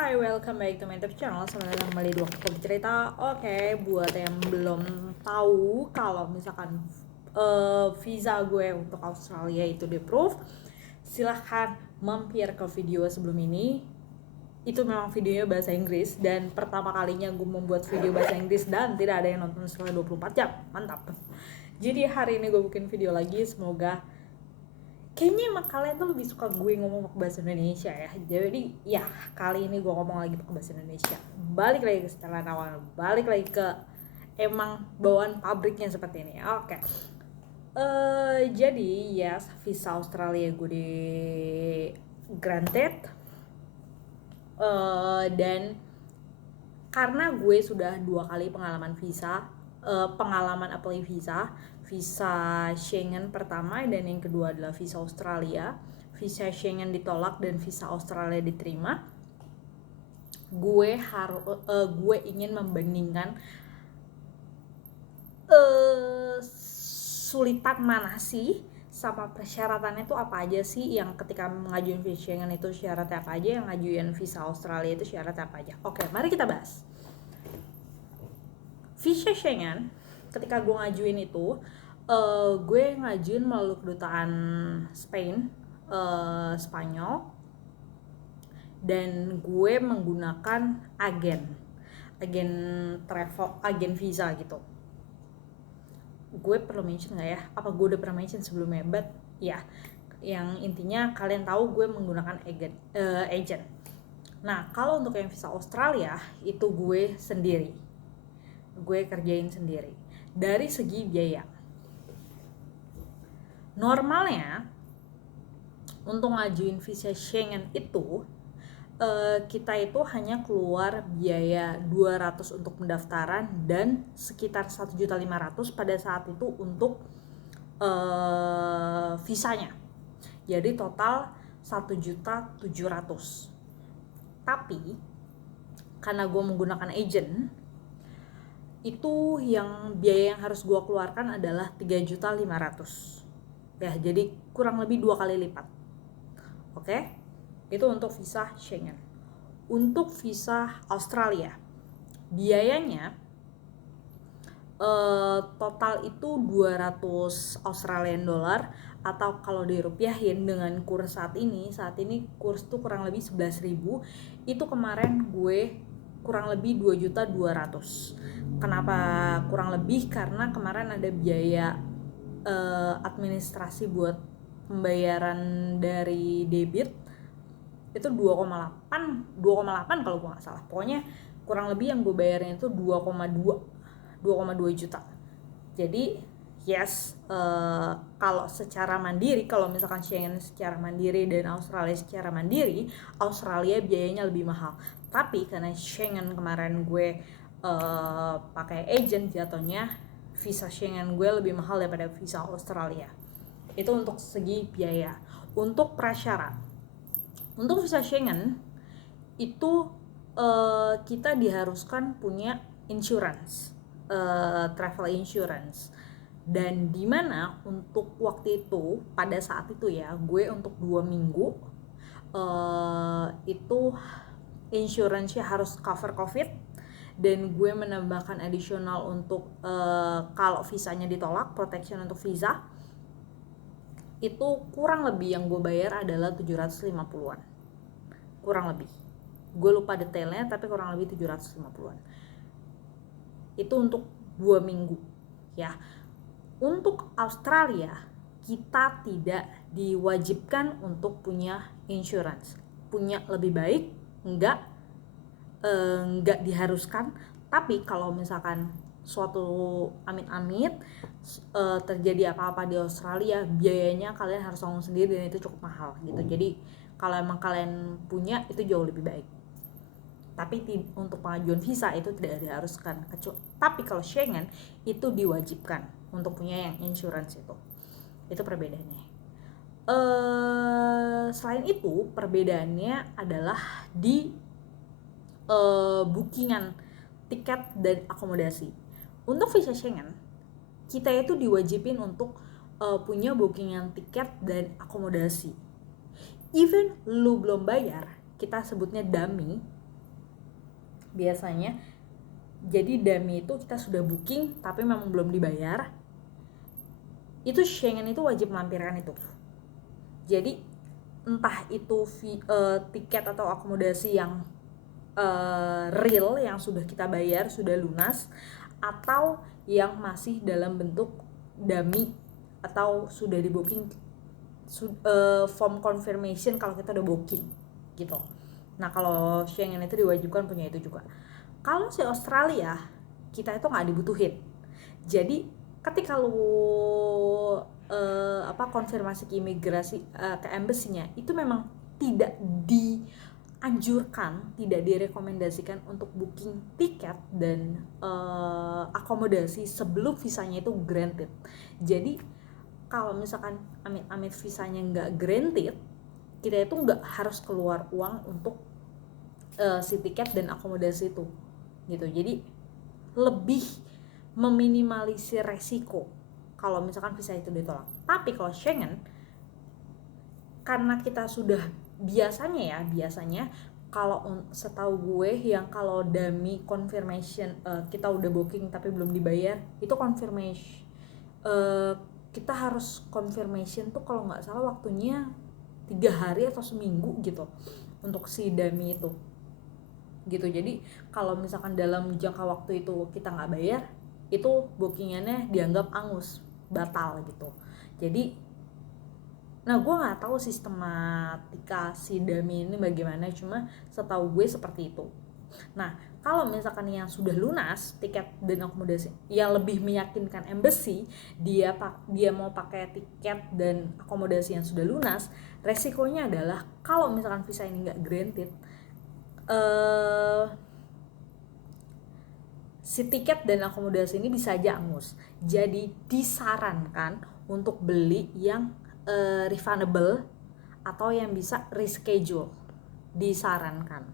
Hai, welcome back to my YouTube channel. Selamat datang kembali di Waktu Cerita. Oke, buat yang belum tahu kalau misalkan visa gue untuk Australia itu di approve, silahkan mampir ke video sebelum ini. Itu memang videonya bahasa Inggris dan pertama kalinya gue membuat video bahasa Inggris dan tidak ada yang nonton setelah 24 jam. Mantap. Jadi hari ini gue bikin video lagi, semoga kayaknya emang kalian tuh lebih suka gue ngomong pakai bahasa Indonesia ya. Jadi ya kali ini gue ngomong lagi pakai bahasa Indonesia. Balik lagi ke setelan awal, balik lagi ke emang bawaan pabriknya seperti ini. Oke. Jadi ya visa Australia gue di granted. Dan karena gue sudah 2 kali pengalaman apply visa Schengen pertama dan yang kedua adalah visa Australia. Visa Schengen ditolak dan visa Australia diterima. Gue ingin membandingkan sulitan mana sih sama persyaratannya itu apa aja sih, yang ketika mengajuin visa Schengen itu syaratnya apa aja, yang ngajuin visa Australia itu syaratnya apa aja. Oke, mari kita bahas. Visa Schengen ketika gue ngajuin itu gue ngajuin melalui kedutaan Spanyol, dan gue menggunakan agen travel, agen visa gitu. Gue perlu mention nggak ya? Apa gue udah pernah mention sebelumnya? But ya, yang intinya kalian tahu gue menggunakan agent. Nah, kalau untuk yang visa Australia itu gue sendiri, gue kerjain sendiri. Dari segi biaya, normalnya untuk ngajuin visa Schengen itu kita itu hanya keluar biaya 200 untuk pendaftaran dan sekitar 1.500.000 pada saat itu untuk visanya. Jadi total 1.700.000. Tapi karena gue menggunakan agent, itu yang biaya yang harus gue keluarkan adalah 3.500.000. Ya, jadi kurang lebih 2 kali lipat. Oke? Itu untuk visa Schengen. Untuk visa Australia, biayanya total itu 200 Australian dollar, atau kalau dirupiahin dengan kurs saat ini kurs tuh kurang lebih 11.000. Itu kemarin gue kurang lebih 2.200.000. Kenapa kurang lebih? Karena kemarin ada biaya administrasi buat pembayaran dari debit itu 2,8 kalau gue nggak salah. Pokoknya kurang lebih yang gue bayarin itu 2,2 juta. Jadi yes, kalau secara mandiri, kalau misalkan Schengen secara mandiri dan Australia secara mandiri, Australia biayanya lebih mahal. Tapi karena Schengen kemarin gue pakai agent, jatuhnya visa Schengen gue lebih mahal daripada visa Australia. Itu untuk segi biaya. Untuk prasyarat, untuk visa Schengen itu kita diharuskan punya insurance, travel insurance. Dan dimana untuk waktu itu, pada saat itu ya, gue untuk 2 minggu itu insurance-nya harus cover COVID. Dan gue menambahkan additional untuk kalau visanya ditolak, protection untuk visa. Itu kurang lebih yang gue bayar adalah 750-an. Kurang lebih. Gue lupa detailnya, tapi kurang lebih 750-an. Itu untuk 2 minggu ya. Untuk Australia, kita tidak diwajibkan untuk punya insurance. Punya lebih baik, enggak diharuskan. Tapi kalau misalkan suatu amit-amit terjadi apa-apa di Australia, biayanya kalian harus tanggung sendiri dan itu cukup mahal gitu. Jadi kalau emang kalian punya, itu jauh lebih baik. Tapi untuk pengajuan visa itu tidak diharuskan. Tapi kalau Schengen itu diwajibkan untuk punya yang insurance itu. Itu perbedaannya. Selain itu, perbedaannya adalah di bookingan tiket dan akomodasi. Untuk visa Schengen, kita itu diwajibin untuk punya bookingan tiket dan akomodasi. Even lu belum bayar, kita sebutnya dummy, biasanya. Jadi DAMI itu kita sudah booking tapi memang belum dibayar, itu Schengen itu wajib melampirkan itu. Jadi entah itu tiket atau akomodasi yang real, yang sudah kita bayar, sudah lunas, atau yang masih dalam bentuk dummy atau sudah di booking, form confirmation kalau kita udah booking gitu. Nah kalau Schengen itu diwajibkan punya itu juga. Kalau si Australia kita itu nggak dibutuhin. Jadi ketika lu konfirmasi ke imigrasi, ke embassy-nya, itu memang tidak dianjurkan, tidak direkomendasikan untuk booking tiket dan akomodasi sebelum visanya itu granted. Jadi kalau misalkan amit-amit visanya nggak granted, kita itu nggak harus keluar uang untuk si tiket dan akomodasi itu gitu. Jadi lebih meminimalisir resiko kalau misalkan visa itu ditolak. Tapi kalau Schengen, karena kita sudah biasanya kalau setahu gue yang kalau dummy confirmation, kita udah booking tapi belum dibayar, itu confirmation, kita harus confirmation tuh kalau nggak salah waktunya 3 hari atau seminggu gitu untuk si dummy itu gitu. Jadi kalau misalkan dalam jangka waktu itu kita nggak bayar, itu bookingannya dianggap angus, batal gitu. Jadi nah gue nggak tahu sistematika si dummy ini bagaimana, cuma setahu gue seperti itu. Nah kalau misalkan yang sudah lunas tiket dan akomodasi, yang lebih meyakinkan embassy, dia mau pakai tiket dan akomodasi yang sudah lunas, resikonya adalah kalau misalkan visa ini nggak granted, si tiket dan akomodasi ini bisa aja angus. Jadi disarankan untuk beli yang refundable atau yang bisa reschedule. Disarankan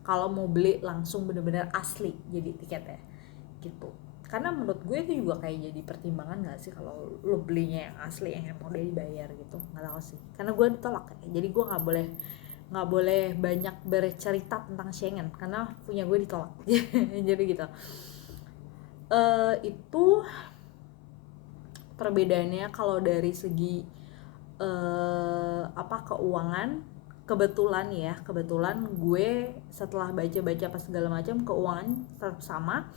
kalau mau beli langsung benar-benar asli jadi tiketnya gitu. Karena menurut gue itu juga kayak jadi pertimbangan nggak sih kalau lo belinya yang asli, yang emang udah dibayar gitu. Nggak tahu sih, karena gue ditolak ya. Jadi gue nggak boleh banyak bercerita tentang Schengen karena punya gue ditolak. Jadi gitu. Itu perbedaannya kalau dari segi keuangan. Kebetulan gue setelah baca pas segala macam, keuangan tetap sama,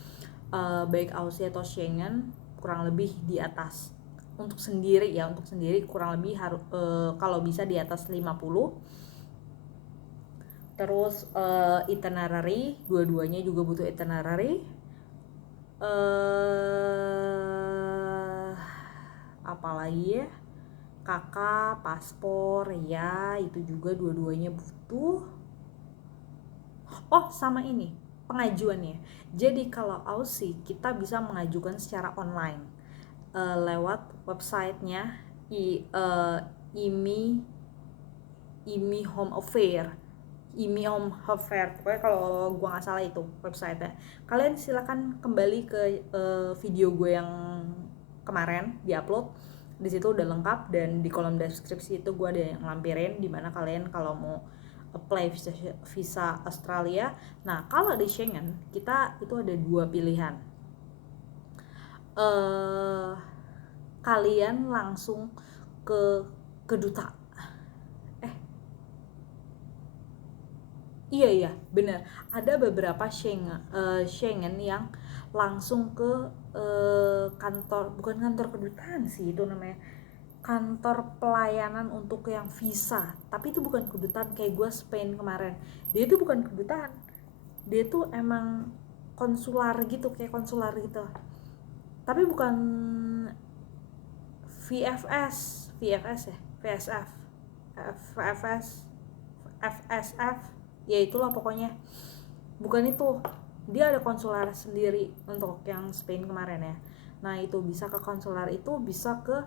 baik Aussie atau Schengen kurang lebih di atas. Untuk sendiri kurang lebih harus kalau bisa di atas 50. Terus itinerary, dua-duanya juga butuh itinerary. Apalagi ya, kakak, paspor, ya itu juga dua-duanya butuh. Oh sama ini pengajuannya. Jadi kalau Aussie kita bisa mengajukan secara online lewat websitenya IMI Home Affairs. IMI Home Affairs, pokoknya kalau gue nggak salah itu websitenya. Kalian silakan kembali ke video gue yang kemarin diupload, di situ udah lengkap, dan di kolom deskripsi itu gue ada yang lampirin dimana kalian kalau mau apply visa Australia. Nah kalau di Schengen kita itu ada 2 pilihan. Kalian langsung ke kedutaan. Iya benar, ada beberapa Schengen yang langsung ke kantor, bukan kantor kedutaan sih itu namanya, kantor pelayanan untuk yang visa, tapi itu bukan kedutaan. Kayak gue Spain kemarin, dia itu bukan kedutaan, dia tuh emang konsular gitu, kayak konsular gitu, tapi bukan VFS ya, VSF, FSF, ya itulah pokoknya, bukan itu. Dia ada konsular sendiri untuk yang Spain kemarin ya. Nah itu bisa ke konsular, itu bisa ke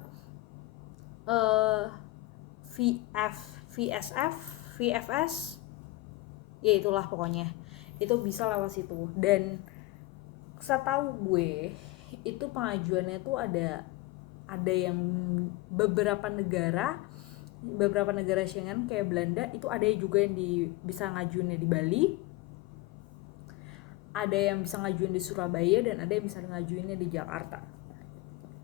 VSF, VFS, ya itulah pokoknya, itu bisa lewat situ. Dan setahu gue itu pengajuannya tuh ada yang beberapa negara Schengen kayak Belanda itu ada juga yang bisa ngajuinnya di Bali, ada yang bisa ngajuin di Surabaya dan ada yang bisa ngajuinnya di Jakarta.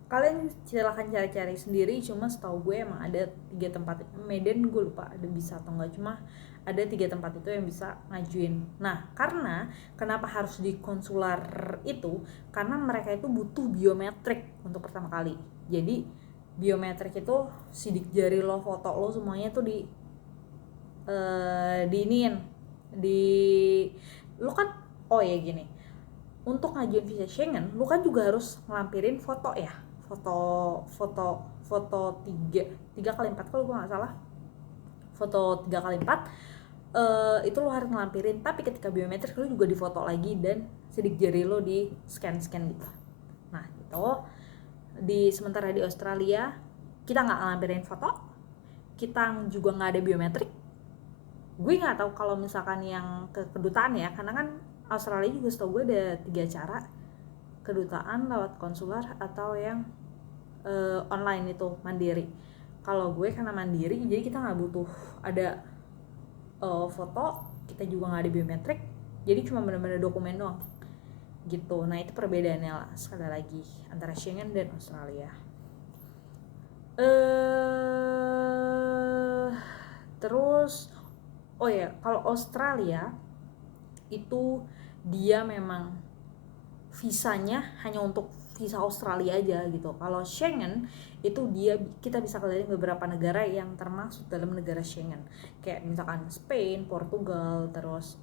Kalian silahkan cari-cari sendiri, cuma setahu gue emang ada 3 tempat. Medan gue lupa ada bisa atau enggak, cuma ada 3 tempat itu yang bisa ngajuin. Nah, karena kenapa harus di konsular itu, karena mereka itu butuh biometrik untuk pertama kali. Jadi biometrik itu sidik jari lo, foto lo, semuanya tuh diiniin di lo kan. Oh ya gini, untuk ngajuin visa Schengen lu kan juga harus ngelampirin foto ya, foto 3x4 kalau gue nggak salah, foto 3x4 itu lo harus ngelampirin. Tapi ketika biometrik lu juga difoto lagi dan sidik jari lo di scan gitu. Nah itu sementara di Australia kita nggak ngelampirin foto, kita juga nggak ada biometrik. Gue nggak tahu kalau misalkan yang ke kedutaan ya, karena kan Australia juga setahu gue ada 3 cara, kedutaan, lewat konsuler, atau yang online itu mandiri. Kalau gue karena mandiri, jadi kita nggak butuh ada foto, kita juga nggak ada biometrik, jadi cuma benar-benar dokumen doang gitu. Nah itu perbedaannya lah, sekali lagi, antara Schengen dan Australia. Terus oh ya, kalau Australia itu dia memang visanya hanya untuk visa Australia aja gitu. Kalau Schengen itu kita bisa keliling beberapa negara yang termasuk dalam negara Schengen, kayak misalkan Spain, Portugal, terus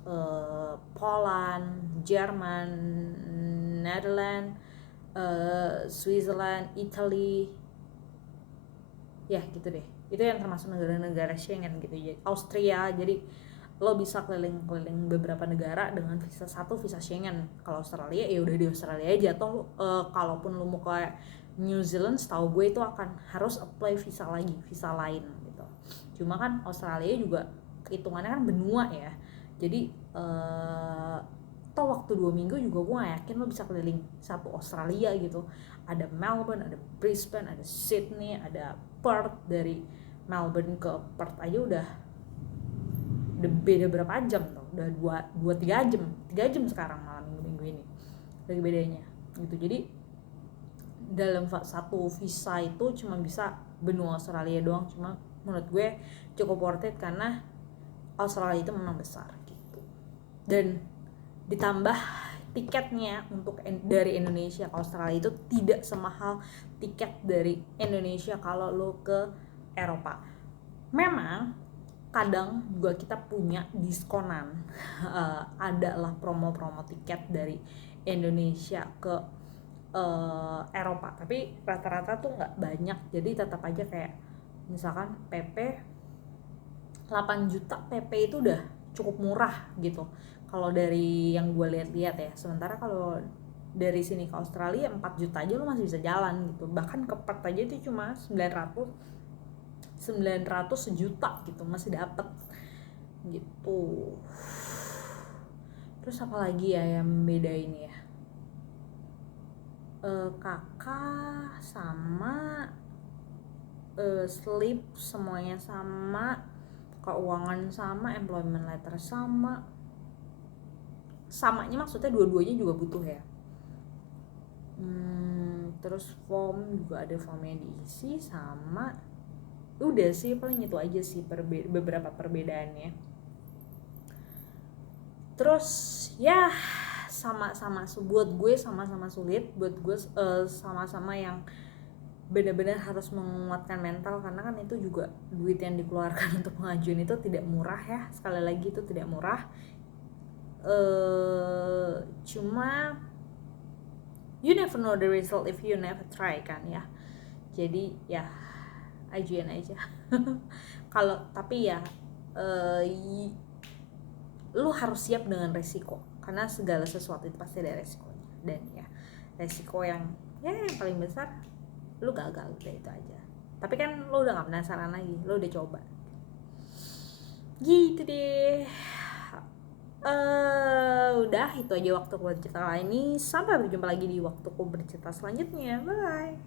Poland, Jerman, Netherlands, Switzerland, Italy, ya gitu deh. Itu yang termasuk negara-negara Schengen gitu ya. Austria, jadi lo bisa keliling-keliling beberapa negara dengan visa Schengen. Kalau Australia ya udah di Australia aja. Atau kalaupun lo mau ke New Zealand, setahu gue itu akan harus apply visa lain gitu. Cuma kan Australia juga hitungannya kan benua ya, jadi toh waktu 2 minggu juga gue gak yakin lo bisa keliling satu Australia gitu. Ada Melbourne, ada Brisbane, ada Sydney, ada Perth. Dari Melbourne ke Perth aja udah beda berapa jam tuh, udah 2-3 jam sekarang malam minggu ini lagi bedanya gitu. Jadi dalam satu visa itu cuma bisa benua Australia doang, cuma menurut gue cukup worth it karena Australia itu memang besar gitu. Dan ditambah tiketnya untuk dari Indonesia ke Australia itu tidak semahal tiket dari Indonesia kalau lo ke Eropa. Memang kadang juga kita punya diskonan, adalah promo-promo tiket dari Indonesia ke Eropa, tapi rata-rata tuh nggak banyak. Jadi tetap aja kayak misalkan PP 8 juta, PP itu udah cukup murah gitu kalau dari yang gue lihat-lihat ya. Sementara kalau dari sini ke Australia 4 juta aja lo masih bisa jalan gitu. Bahkan ke Perth aja itu cuma 900 sejuta gitu masih dapet gitu. Terus apa lagi ya yang beda ini ya, kakak sama slip semuanya sama, keuangan sama, employment letter samanya maksudnya dua-duanya juga butuh ya. Terus form juga ada, formnya diisi sama. Udah sih paling itu aja sih beberapa perbedaannya. Terus ya sama-sama buat gue sama-sama sulit, buat gue sama-sama yang benar-benar harus menguatkan mental, karena kan itu juga duit yang dikeluarkan untuk pengajuan itu tidak murah ya. Sekali lagi itu tidak murah. Cuma you never know the result if you never try kan ya. Jadi ya ajuin aja. Kalau tapi ya lu harus siap dengan resiko, karena segala sesuatu itu pasti ada resikonya. Dan ya resiko yang paling besar lu gagal, udah itu aja. Tapi kan lu udah gak penasaran lagi, lu udah coba gitu deh. Udah itu aja waktuku bercerita kali ini. Sampai berjumpa lagi di waktuku bercerita selanjutnya. Bye.